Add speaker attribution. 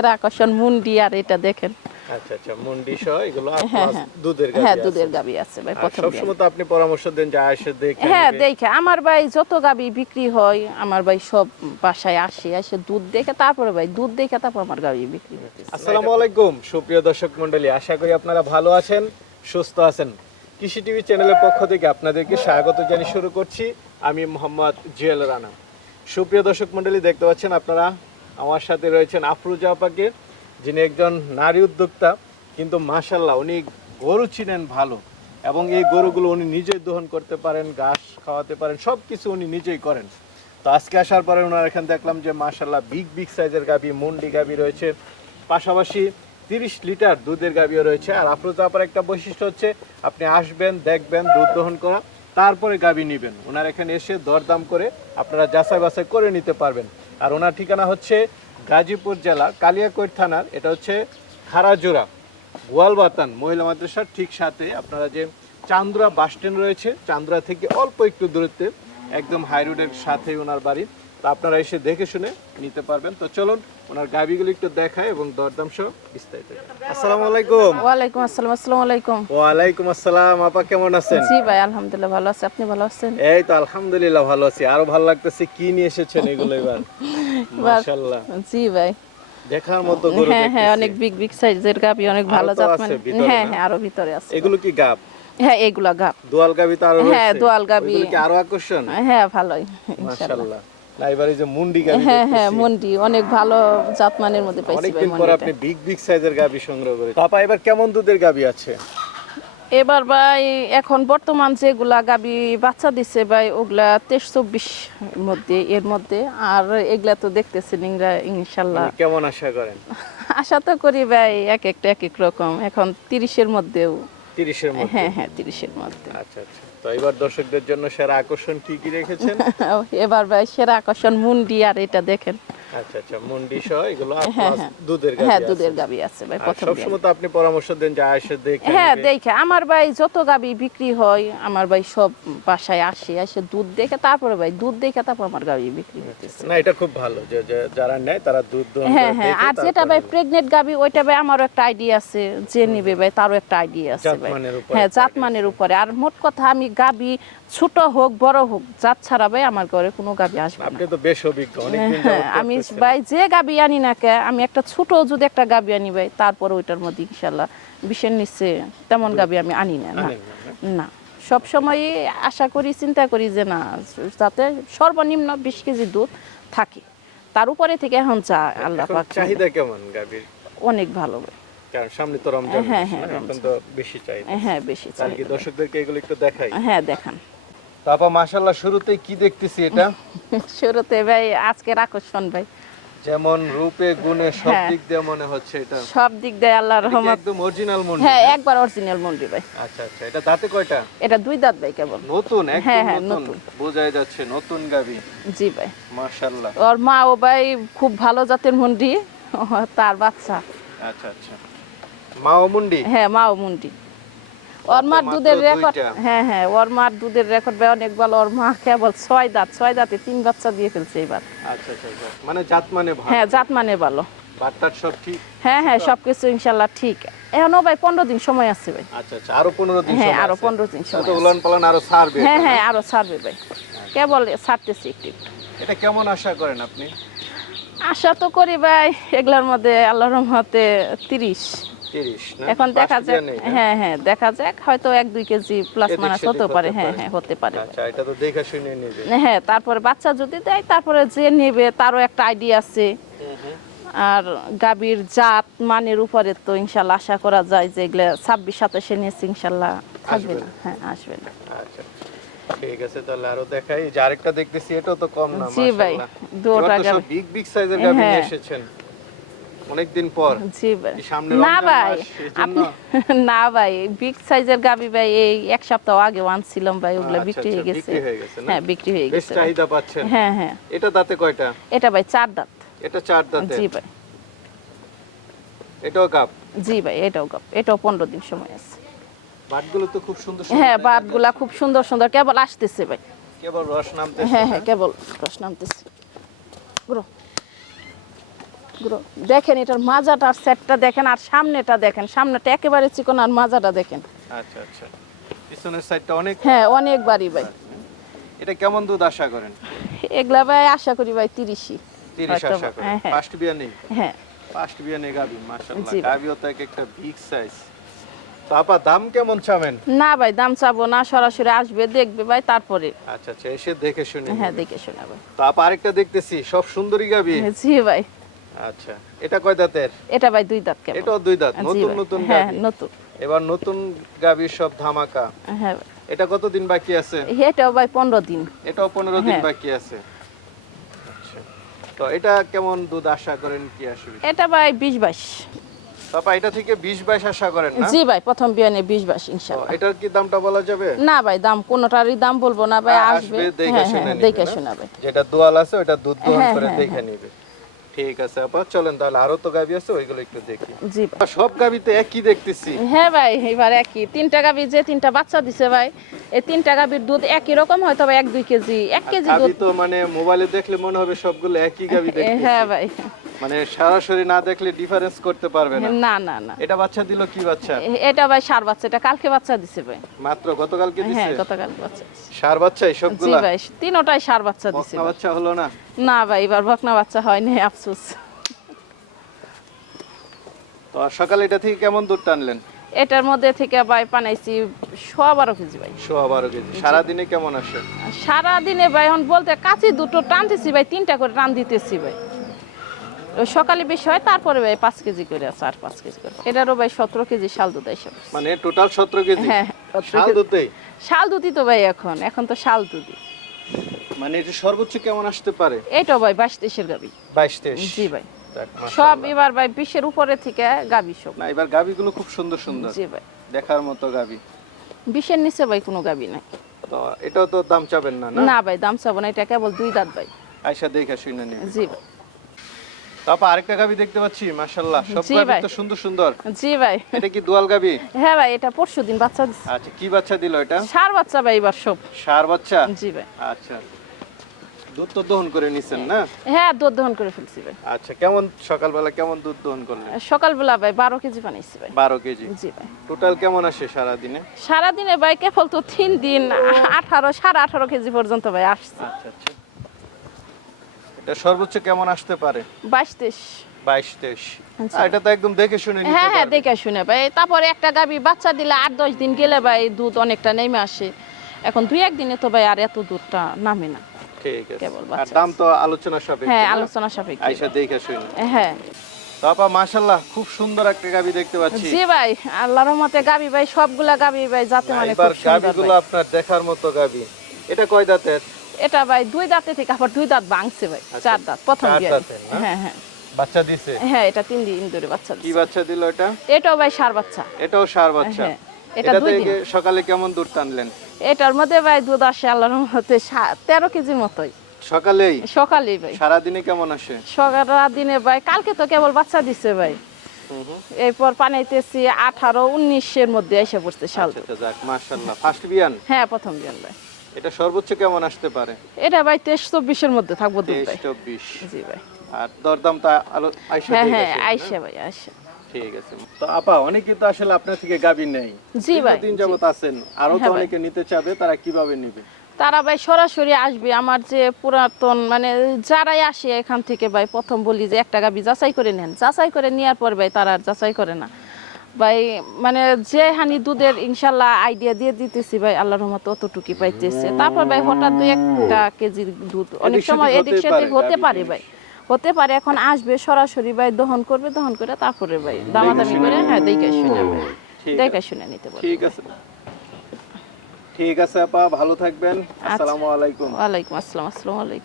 Speaker 1: এর আকর্ষণ মুন্ডি আর এটা দেখেন।
Speaker 2: আচ্ছা আচ্ছা মুন্ডি সহ এগুলো plus। দুধের গাভী
Speaker 1: হ্যাঁ দুধের গাবি আছে ভাই প্রথম
Speaker 2: সবসময় তো আপনি পরামর্শ দেন যে আসে দেখে
Speaker 1: হ্যাঁ দেখে। আমার ভাই যত গাবি বিক্রি হয় আমার ভাই সব বাসায় আসে এসে দুধ দেখে তারপরে ভাই দুধ দেখে তারপর আমার গাবি বিক্রি।
Speaker 2: আসসালামু আলাইকুম সুপ্রিয় দর্শক মণ্ডলী আশা করি আপনারা ভালো আছেন সুস্থ আছেন। কৃষি টিভি চ্যানেলের পক্ষ থেকে আপনাদেরকে স্বাগত জানিয়ে শুরু করছি। আমি মোহাম্মদ জুয়েল রানা। সুপ্রিয় দর্শক মণ্ডলী দেখতে পাচ্ছেন আপনারা আমার সাথে রয়েছেন আফরুজা আপাকে, যিনি একজন নারী উদ্যোক্তা, কিন্তু মাশাল্লাহ উনি গরু চিনেন ভালো এবং এই গরুগুলো উনি নিজেই দহন করতে পারেন, ঘাস খাওয়াতে পারেন সব কিছু উনি নিজেই করেন। তো আজকে আসার পরে ওনার এখানে দেখলাম যে মাশাল্লাহ বিগ বিগ সাইজের গাভি, মুন্ডি গাভি রয়েছে, পাশাপাশি তিরিশ লিটার দুধের গাভিও রয়েছে। আর আফরোজ আপার একটা বৈশিষ্ট্য হচ্ছে, আপনি আসবেন, দেখবেন, দুধ দহন করা, তারপরে গাভি নেবেন। ওনার এখানে এসে দরদাম করে আপনারা যাচাই বাছাই করে নিতে পারবেন। আর ওনার ঠিকানা হচ্ছে গাজীপুর জেলা, কালিয়াকৈর থানার, এটা হচ্ছে খারাজোড়া, গোয়ালবাতান, মহিলা মাদ্রাসার ঠিক সাথে। আপনারা যে চান্দ্রা বাস স্ট্যান্ড রয়েছে, চান্দ্রা থেকে অল্প একটু দূরত্বে একদম হাই রোডের সাথে ওনার বাড়ি। তো আপনারা এসে দেখে শুনে নিতে পারবেন। তো চলুন ওনার গাবিগুলো একটু দেখায় এবং দরদাম সহ বিস্তারিত আসসালামু আলাইকুম।
Speaker 1: ওয়ালাইকুম আসসালাম আসসালামু আলাইকুম।
Speaker 2: ওয়ালাইকুম আসসালাম। আপা কেমন আছেন?
Speaker 1: জি ভাই আলহামদুলিল্লাহ ভালো আছে। আপনি ভালো আছেন?
Speaker 2: এই তো আলহামদুলিল্লাহ ভালো আছি। আরও ভালো লাগতেছে কি নিয়ে এসেছেন এগুলো এবার? মাশাআল্লাহ।
Speaker 1: জি ভাই।
Speaker 2: দেখার মতো গরু
Speaker 1: হ্যাঁ হ্যাঁ অনেক বিগ বিগ সাইজের গাবি অনেক ভালো জাত
Speaker 2: আছে
Speaker 1: মানে হ্যাঁ হ্যাঁ আরও ভিতরে আছে।
Speaker 2: এগুলো কি গাব?
Speaker 1: হ্যাঁ এগুলা গাব
Speaker 2: দোয়াল গাবি তো আরও
Speaker 1: হ্যাঁ, দোয়াল।
Speaker 2: ওইগুলো কি আরও আকর্ষণ?
Speaker 1: হ্যাঁ ভালোই ইনশাআল্লাহ।
Speaker 2: যে মুন্ডি গাবি
Speaker 1: হ্যাঁ হ্যাঁ। মন্ডি অনেক ভালো জাতমানের মধ্যে পাইছি
Speaker 2: পর আপনি বিগ বিগ সাইজের গাবি সংগ্রহ করে পাপা এবার কেমন দুধের গাবি আছে?
Speaker 1: এবার ভাই এখন বর্তমান যেগুলা গাবি বাচ্চা দিছে ভাই ওগুলা তেইশ চব্বিশ মধ্যে এর মধ্যে। আর এগুলা তো দেখতেছেন ইংরা ইনশাল্লাহ
Speaker 2: কেমন আশা করেন?
Speaker 1: আশা তো করি ভাই এক একটা এক এক রকম। এখন তিরিশের মধ্যেও
Speaker 2: তিরিশের মধ্যে?
Speaker 1: হ্যাঁ হ্যাঁ তিরিশের মধ্যে।
Speaker 2: আচ্ছা আচ্ছা। তো এবার দর্শকদের জন্য সেরা আকর্ষণ কি কি রেখেছেন?
Speaker 1: এবার ভাই সেরা আকর্ষণ মুন্ডি আর এটা দেখেন।
Speaker 2: আচ্ছা আচ্ছা মুন্ডি সহ এগুলো আর
Speaker 1: হ্যাঁ,
Speaker 2: plus
Speaker 1: হ্যাঁ।
Speaker 2: দুধের গাবি
Speaker 1: হ্যাঁ দুধের গাবি আছে ভাই প্রথম দিয়ে।
Speaker 2: সবসময় তো আপনি পরামর্শ দেন যে আসে দেখে
Speaker 1: হ্যাঁ দেখে। আমার ভাই যত গাবি বিক্রি হয় আমার ভাই সব বাসায় আসে দুধ দেখে তারপরে ভাই দুধ দেখে তারপর আমার গাবি বিক্রি হতেছে
Speaker 2: না এটা খুব ভালো যে যারা নেয় তারা দুধ
Speaker 1: হ্যাঁ হ্যাঁ আর যেটা ভাই। প্রেগনেন্ট গাবি ওইটা ভাই আমারও একটা আইডিয়া আছে যে নিবে ভাই তারও একটা আইডিয়া আছে ভাই।
Speaker 2: জাতমানের উপরে
Speaker 1: হ্যাঁ জাতমানের উপরে। আর মোট কথা আমি গাবি ছোট হোক বড় হোক জাত ছাড়া ভাই আমার ঘরে কোনো গাবি আসবে
Speaker 2: আপনি তো বেশ অভিজ্ঞ অনেকদিন
Speaker 1: হ্যাঁ আমি ভাই যে গাবি আনি না কে আমি একটা ছোট যদি একটা গাবি আনি ভাই তারপর ওইটার মধ্যে ইনশাল্লাহ বিশের নিচে তেমন গাবি আমি আনি না না।
Speaker 2: না,
Speaker 1: আশা করি চিন্তা করি যে না যাতে সর্বনিম্ন বিশ কেজি দুধ থাকে। তার উপরে থেকে এখন চা আল্লাহ পাক
Speaker 2: চাহিদা কেমন গাবির?
Speaker 1: অনেক ভালো ভাই।
Speaker 2: কারণ সামনে তো রমজান
Speaker 1: হ্যাঁ, হ্যাঁ,
Speaker 2: বেশি চাই
Speaker 1: হ্যাঁ বেশি চাহিদা।
Speaker 2: দর্শকদেরকে এগুলো একটু দেখাই।
Speaker 1: হ্যাঁ দেখান।
Speaker 2: তারপর মাশাল্লাহ শুরুতেই কি দেখতেছি এটা?
Speaker 1: শুরুতে ভাই আজকের আকর্ষণ ভাই।
Speaker 2: যেমন রূপে গুণে সব
Speaker 1: হ্যাঁ।
Speaker 2: দিক দিয়ে মনে হচ্ছে এটা।
Speaker 1: সব দিক দিয়ে আল্লাহ
Speaker 2: এটা কি
Speaker 1: রহমত।
Speaker 2: একদম অরিজিনাল মন্ডি
Speaker 1: হ্যাঁ একবার অরিজিনাল মন্ডি ভাই।
Speaker 2: আচ্ছা আচ্ছা এটা দাঁতে কয়টা?
Speaker 1: এটা দুই দাঁত ভাই কেবল।
Speaker 2: নতুন
Speaker 1: হ্যাঁ,
Speaker 2: একদম
Speaker 1: হ্যাঁ,
Speaker 2: নতুন। বোঝাই যাচ্ছে নতুন গাবি।
Speaker 1: জি ভাই।
Speaker 2: মাশাল্লাহ
Speaker 1: ওর মা ও ভাই খুব ভালো জাতের মন্ডি তার বাচ্চা।
Speaker 2: আচ্ছা আচ্ছা। মা ও মুন্ডি?
Speaker 1: হ্যাঁ মা ও মুন্ডি। ওর মার দুধের রেকর্ড হ্যাঁ হ্যাঁ ওর মার দুধের রেকর্ড ভাই অনেক ভালো। ওর মা কেবল ছয় দাঁত ছয় দাঁতে তিন বাচ্চা দিয়ে ফেলছে এবার
Speaker 2: আচ্ছা আচ্ছা আচ্ছা। মানে জাত মানে ভালো।
Speaker 1: হ্যাঁ জাত মানে ভালো।
Speaker 2: বাটটার সব ঠিক?
Speaker 1: হ্যাঁ হ্যাঁ সবকিছু ইনশাল্লাহ ঠিক। এখনও ভাই পনেরো দিন সময় আছে ভাই।
Speaker 2: আচ্ছা আচ্ছা আরও পনেরো দিন
Speaker 1: হ্যাঁ, আরও
Speaker 2: আছে।
Speaker 1: 15 দিন সময়
Speaker 2: উলান পালান আরও ছাড়বে
Speaker 1: হ্যাঁ হ্যাঁ আরও ছাড়বে ভাই। কেবল ছাড়তেছি একটু।
Speaker 2: এটা কেমন আশা করেন আপনি?
Speaker 1: আশা তো করি ভাই এগুলার মধ্যে আল্লাহর রহমতে তিরিশ।
Speaker 2: তিরিশ না
Speaker 1: এখন দেখা যাক হ্যাঁ। হ্যাঁ দেখা যাক হয়তো এক দুই কেজি প্লাস মাইনাস হতে পারে হ্যাঁ হ্যাঁ হতে পারে।
Speaker 2: আচ্ছা এটা তো দেখে শুনে নেবে।
Speaker 1: হ্যাঁ তারপরে বাচ্চা যদি দেয় তারপরে যে নেবে তারও একটা আইডিয়া আছে। আর গাবির জাত মানের উপরে তো ইনশাল্লাহ আশা করা যায় যে এগুলো ছাব্বিশ সাতাশে নিয়েছে ইনশাল্লাহ থাকবে
Speaker 2: আসবে
Speaker 1: না। হ্যাঁ আসবে না।
Speaker 2: আচ্ছা ঠিক আছে তাহলে আরও দেখাই। যে আরেকটা দেখতেছি এটাও তো কম না
Speaker 1: জি ভাই। দুটা।
Speaker 2: বিগ বিগ সাইজের গাভী নিয়ে
Speaker 1: হ্যাঁ।
Speaker 2: এসেছেন। অনেকদিন পর।
Speaker 1: জি ভাই। না ভাই? আপনি না ভাই বিগ সাইজের গাবি ভাই এই এক সপ্তাহ আগে আনছিলাম ভাই ওগুলা
Speaker 2: আচ্ছা,
Speaker 1: বিক্রি
Speaker 2: আচ্ছা,
Speaker 1: হয়ে গেছে।
Speaker 2: বিক্রি হয়ে গেছে?
Speaker 1: হ্যাঁ বিক্রি হয়ে গেছে।
Speaker 2: চাহিদা পাচ্ছেন।
Speaker 1: হ্যাঁ হ্যাঁ।
Speaker 2: এটা দাঁতে কয়টা?
Speaker 1: এটা ভাই চার দাঁত।
Speaker 2: এটা চার দাঁতে?
Speaker 1: জি ভাই।
Speaker 2: এটাও কাপ
Speaker 1: জি ভাই এটাও গাব। এটাও পনেরো দিন সময় আছে।
Speaker 2: বাটগুলো তো খুব সুন্দর সুন্দর
Speaker 1: হ্যাঁ বাটগুলা খুব সুন্দর সুন্দর। কেবল আসতেছে ভাই।
Speaker 2: কেবল রস নামতেছে
Speaker 1: হ্যাঁ হ্যাঁ কেবল রস নামতেছে। গ্রো- দেখেন এটার মাজাটা আর সেটটা দেখেন আর সামনেটা দেখেন। সামনেটা একেবারে চিকন আর মাজাটা দেখেন।
Speaker 2: আচ্ছা আচ্ছা। পিছনের সাইডটা অনেক
Speaker 1: হ্যাঁ অনেকবারই ভাই।
Speaker 2: এটা কেমন দুধ আশা করেন?
Speaker 1: এগুলা ভাই আশা করি ভাই তিরিশই।
Speaker 2: তিরিশ
Speaker 1: হয়তো
Speaker 2: আশা
Speaker 1: বা-
Speaker 2: করেন।
Speaker 1: হ্যাঁ, হ্যাঁ।
Speaker 2: ফার্স্ট বিয়া নেই?
Speaker 1: হ্যাঁ।
Speaker 2: ফার্স্ট বিয়া নেই গাবি মাশাআল্লাহ। গাবিও তো এক একটা বিগ সাইজ তো আপা দাম কেমন চাবেন?
Speaker 1: না ভাই দাম চাবো না সরাসরি আসবে দেখবে ভাই তারপরে।
Speaker 2: আচ্ছা আচ্ছা এসে দেখে শুনে।
Speaker 1: হ্যাঁ দেখে শুনে ভাই
Speaker 2: তো আপা আরেকটা দেখতেছি সব সুন্দরী গাবি।
Speaker 1: জি ভাই।
Speaker 2: আচ্ছা এটা কয় দাঁতের?
Speaker 1: এটা ভাই দুই দাঁত কেমন
Speaker 2: এটাও দুই দাঁত নতুন নতুন
Speaker 1: হ্যাঁ নতুন।
Speaker 2: এবার নতুন গাবির সব ধামাকা।
Speaker 1: হ্যাঁ।
Speaker 2: এটা কতদিন বাকি আছে?
Speaker 1: এটাও ভাই পনেরো দিন।
Speaker 2: এটাও পনেরো দিন
Speaker 1: হ্যাঁ।
Speaker 2: বাকি আছে। আচ্ছা তো এটা কেমন দুধ আশা করেন কি আসবে
Speaker 1: এটা ভাই বিশ বাইশ।
Speaker 2: তারপর এটা থেকে বিশ বাইশ আশা করেন না?
Speaker 1: জি ভাই প্রথম বিয়ানে বিশ বাইশ
Speaker 2: তো
Speaker 1: ইনশাল্লাহ
Speaker 2: এটার কি দামটা বলা যাবে?
Speaker 1: না ভাই দাম কোনোটারই দাম বলব না ভাই আসবে।
Speaker 2: দেখে
Speaker 1: হ্যাঁ
Speaker 2: শুনে
Speaker 1: হ্যাঁ দেখে শোনাবে।
Speaker 2: যেটা দোয়াল আছে ওটা দুধ
Speaker 1: হ্যাঁ,
Speaker 2: করে দেখে নিবে। ঠিক আছে আপা চলেন তাহলে আরও তো গাবি আছে ওইগুলো একটু দেখি।
Speaker 1: জি।
Speaker 2: সব গাবিতে একই দেখতেছি।
Speaker 1: হ্যাঁ ভাই এবার একই। তিনটা গাবি যে তিনটা বাচ্চা দিছে ভাই এই তিনটা গাবির দুধ একই রকম হয় তবে এক দুই কেজি? এক কেজি দুধ
Speaker 2: তো মানে মোবাইলে দেখলে মনে হবে সবগুলো একই গাবি দেখতেছি
Speaker 1: হ্যাঁ ভাই।
Speaker 2: মানে সরাসরি না দেখলে ডিফারেন্স করতে পারবে না।
Speaker 1: না না না।
Speaker 2: এটা বাচ্চা দিল কি বাচ্চা?
Speaker 1: এটা ভাই সার বাচ্চা এটা কালকে বাচ্চা দিছে ভাই।
Speaker 2: মাত্র গতকালকে
Speaker 1: হ্যাঁ
Speaker 2: দিছে?
Speaker 1: গতকাল বাচ্চা
Speaker 2: সার বাচ্চা এই
Speaker 1: জি ভাই তিনোটাই সার বাচ্চা দিছে
Speaker 2: বকনা বাচ্চা হলো না?
Speaker 1: না ভাই এবার বকনা বাচ্চা হয়নি আফসোস।
Speaker 2: তো সকালে এটা থেকে কেমন দুধ টানলেন?
Speaker 1: এটার মধ্যে থেকে ভাই পানাইছি সোয়া বারো কেজি ভাই।
Speaker 2: সোয়া বারো কেজি সারাদিনে কেমন আসে?
Speaker 1: সারা দিনে ভাই এখন বলতে কাছে দুটো টানতেছি ভাই তিনটা করে টান দিতেছি ভাই। সকালে বেশি হয় তারপরে ভাই পাঁচ কেজি করে চার পাঁচ কেজি করে। এটারও ভাই সতেরো কেজি শাল দুধ এইসব
Speaker 2: মানে টোটাল সতেরো কেজি?
Speaker 1: হ্যাঁ,
Speaker 2: শাল
Speaker 1: কেজি। শাল দুধই তো ভাই এখন এখন তো শাল দুধই।
Speaker 2: মানে এটা সর্বোচ্চ কেমন আসতে পারে?
Speaker 1: এইটাও ভাই বাইশ তেইশের গাবি।
Speaker 2: বাইশ তেইশ?
Speaker 1: জি ভাই। সব এবার ভাই বিশের উপরে থেকে গাবি সব।
Speaker 2: না এবার গাবিগুলো খুব সুন্দর সুন্দর।
Speaker 1: জি ভাই।
Speaker 2: দেখার মতো গাবি।
Speaker 1: বিশের নিচে ভাই কোনো গাবি নাই।
Speaker 2: তো এটাও তো দাম চাবেন না না?
Speaker 1: না ভাই দাম চাবো না এটা কেবল দুই দাঁত ভাই।
Speaker 2: আয়সা দেখে শুনে নিন
Speaker 1: জি ভাই।
Speaker 2: তারপর আরেকটা গাবি দেখতে পাচ্ছি সব গাবি তো সুন্দর সুন্দর।
Speaker 1: জি ভাই।
Speaker 2: এটা কি দোয়াল গাবি?
Speaker 1: হ্যাঁ ভাই এটা দিন বাচ্চা দিচ্ছে
Speaker 2: আচ্ছা কি বাচ্চা দিল এটা?
Speaker 1: সার বাচ্চা ভাই এবার সব।
Speaker 2: সার বাচ্চা?
Speaker 1: জি ভাই।
Speaker 2: আচ্ছা। দুধ তো দহন করে নিছেন না?
Speaker 1: হ্যাঁ দুধ দহন করে ফেলছি ভাই।
Speaker 2: আচ্ছা কেমন সকালবেলা কেমন দুধ দহন করলেন?
Speaker 1: সকালবেলা ভাই বারো কেজি বানাইছি ভাই।
Speaker 2: বারো কেজি।
Speaker 1: জি ভাই।
Speaker 2: টোটাল কেমন আসে সারাদিনে?
Speaker 1: সারাদিনে ভাই কেবল তো তিন দিন আঠারো সাড়ে আঠারো কেজি পর্যন্ত ভাই আসছে।
Speaker 2: আচ্ছা আচ্ছা। এটা সর্বোচ্চ কেমন আসতে পারে?
Speaker 1: বাইশ তেইশ
Speaker 2: বাইশ তেইশ
Speaker 1: আচ্ছা।
Speaker 2: এটা তো একদম দেখে শুনে নিতে
Speaker 1: হ্যাঁ হ্যাঁ দেখে শুনে। ভাই তারপরে একটা গাবি বাচ্চা দিলে আট দশ দিন গেলে ভাই দুধ অনেকটা নেমে আসে। এখন দুই একদিনে তো ভাই আর এত দুধটা নামে না।
Speaker 2: ঠিক আছে। আর দাম তো আলোচনা সাপেক্ষে
Speaker 1: হ্যাঁ আলোচনা সাপেক্ষে।
Speaker 2: আয়সা দেখে শুনে।
Speaker 1: হ্যাঁ।
Speaker 2: খুব সুন্দর একটা গাবি দেখতে পাচ্ছি।
Speaker 1: জি ভাই আল্লাহর রহমতে গাবি ভাই সবগুলা গাবি ভাই যাতে মানে
Speaker 2: এবার
Speaker 1: খুব সুন্দর
Speaker 2: গাবিগুলো আপনার দেখার মতো গাবি। এটা কয় দাঁতের?
Speaker 1: এটা ভাই দুই দাঁতে থেকে আবার দুই দাঁত ভাঙছে ভাই
Speaker 2: আচ্ছা,
Speaker 1: চার দাঁত প্রথম বিয়ানে।
Speaker 2: না?
Speaker 1: হ্যাঁ হ্যাঁ।
Speaker 2: বাচ্চা দিছে?
Speaker 1: হ্যাঁ এটা তিন দিন ধরে বাচ্চা
Speaker 2: কি বাচ্চা দিল এটা?
Speaker 1: এটাও ভাই সার বাচ্চা।
Speaker 2: এটাও সার বাচ্চা।
Speaker 1: হ্যাঁ, এটা দুই দিন।
Speaker 2: সকালে কেমন দুধ টানলেন?
Speaker 1: এটার মধ্যে ভাই দুধ আসে আল্লাহর রহমতে সা- তেরো কেজির মতোই।
Speaker 2: সকালেই?
Speaker 1: সকালেই ভাই।
Speaker 2: সারাদিনে কেমন আসে?
Speaker 1: সকাল দিনে ভাই কালকে তো কেবল বাচ্চা দিছে ভাই। এরপর পানাইতেছি আঠারো উনিশের মধ্যে এসে পড়ছে
Speaker 2: সাল যাক ফার্স্ট বিয়ান?
Speaker 1: হ্যাঁ প্রথম দিন ভাই।
Speaker 2: এটা সর্বোচ্চ কেমন আসতে পারে?
Speaker 1: এটা ভাই তেইশ চব্বিশের মধ্যে থাকব দুধ ভাই। জি ভাই।
Speaker 2: আর দরদাম তা আলো আইসা
Speaker 1: হ্যাঁ হ্যাঁ? আইসা ভাই আইসা।
Speaker 2: ঠিক আছে। তো আপা অনেকে তো আসলে আপনার থেকে গাবি নেই।
Speaker 1: জি ভাই,
Speaker 2: যাবত আছেন। আরও তো
Speaker 1: হ্যাঁ
Speaker 2: অনেকে নিতে চাবে তারা কীভাবে নিবে?
Speaker 1: তারা ভাই সরাসরি আসবে। আমার যে পুরাতন মানে যারাই আসে এখান থেকে ভাই প্রথম বলি যে একটা গাবি যাচাই করে নেন। যাচাই করে নেওয়ার পর ভাই তারা আর যাচাই করে না। ভাই মানে যে হানি দুধের ইনশাল্লাহ আইডিয়া দিয়ে দিতেছি ভাই আল্লাহর রহমত অতটুকু পাইতেছে। তারপর ভাই হঠাৎ দুই একটা কেজির দুধ। অনেক সময় এদিক সেদিক হতে পারে ভাই। হতে পারে এখন আসবে সরাসরি ভাই দহন করবে দহন করে তারপরে ভাই দামাদামি করে হ্যাঁ দেখে শুনে দেখে শুনে নিতে পারবে।
Speaker 2: ঠিক আছে। ঠিক আছে আপা ভালো থাকবেন।
Speaker 1: আচ্ছা।
Speaker 2: আসসালামু আলাইকুম।
Speaker 1: ওয়ালাইকুম আসসালাম আসসালামু আলাইকুম।